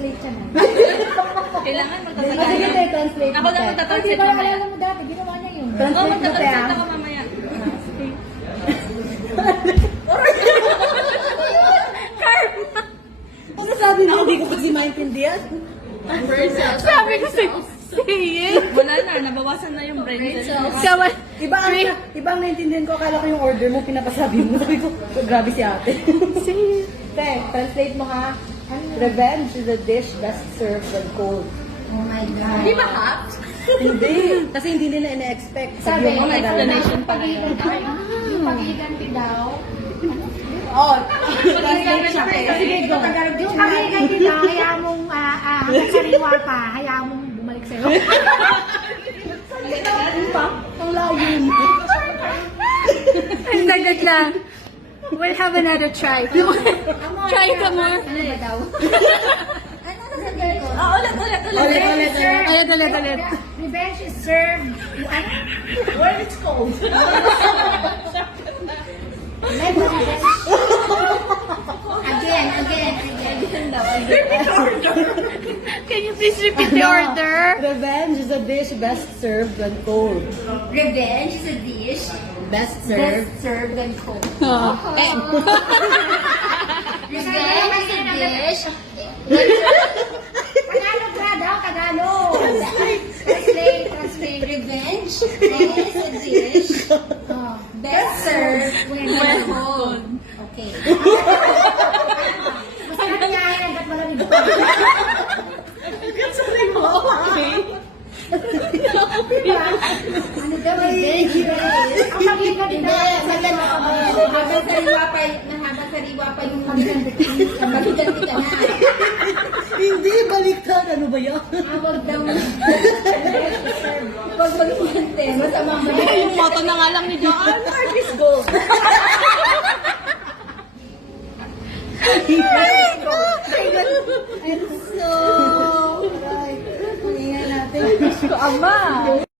translate siya na. Kailangan Sige, magtatanong. tayo, translate. Ako na Hindi magta-translate ba mamaya. alam mo dati, ginawa niya yun. Oo, Translate mo magta-translate kaya. ako mamaya. Ano sabi mo? Hindi ko kasi maintindihan. Sabi ko say it. Wala na, nabawasan na yung brain cells. Kawan. Iba ang naintindihan ko. Akala ko yung order mo, pinapasabi mo. Sabi ko, oh, grabe si ate. Say it. Te, translate mo ha. Revenge is a dish best served when cold. Oh my God. Di ba hot? Hindi. Kasi hindi nila ina-expect. Sabi, yung mga explanation Tagalog. pala yun. Yung pag-iganti daw. Oh, translate siya. Sige, go. Yung pag-iganti daw, hayaan mong hanggang sariwa pa, hayaan mong bumalik sa'yo. Ang layo mo. Ang dagat lang. We'll have another try. Try ka more. Ano ba daw? Ano na sabihin ko? Ulit. Ulit. Revenge is served. Ano? When it's cold. Like revenge. Again. Can you please repeat the order? Revenge is a dish best served when cold. Revenge is a dish Best served. served when cold. Oh. Revenge is a dish. Tagalog na daw, Tagalog. Translate. Revenge is a dish best served when cold. Okay. Basta natin kaya hanggat malamig pa. Ano daw, revenge is... Ang pag-iganti daw. Habang sariwa pa yung magiganti ka na. Hindi, baliktad. Ano ba yan? Awag daw. Pag magiganti, masamang balik. Yung motto na nga lang ni Joanne. Life is gold. So, right. Tingnan natin. Ama.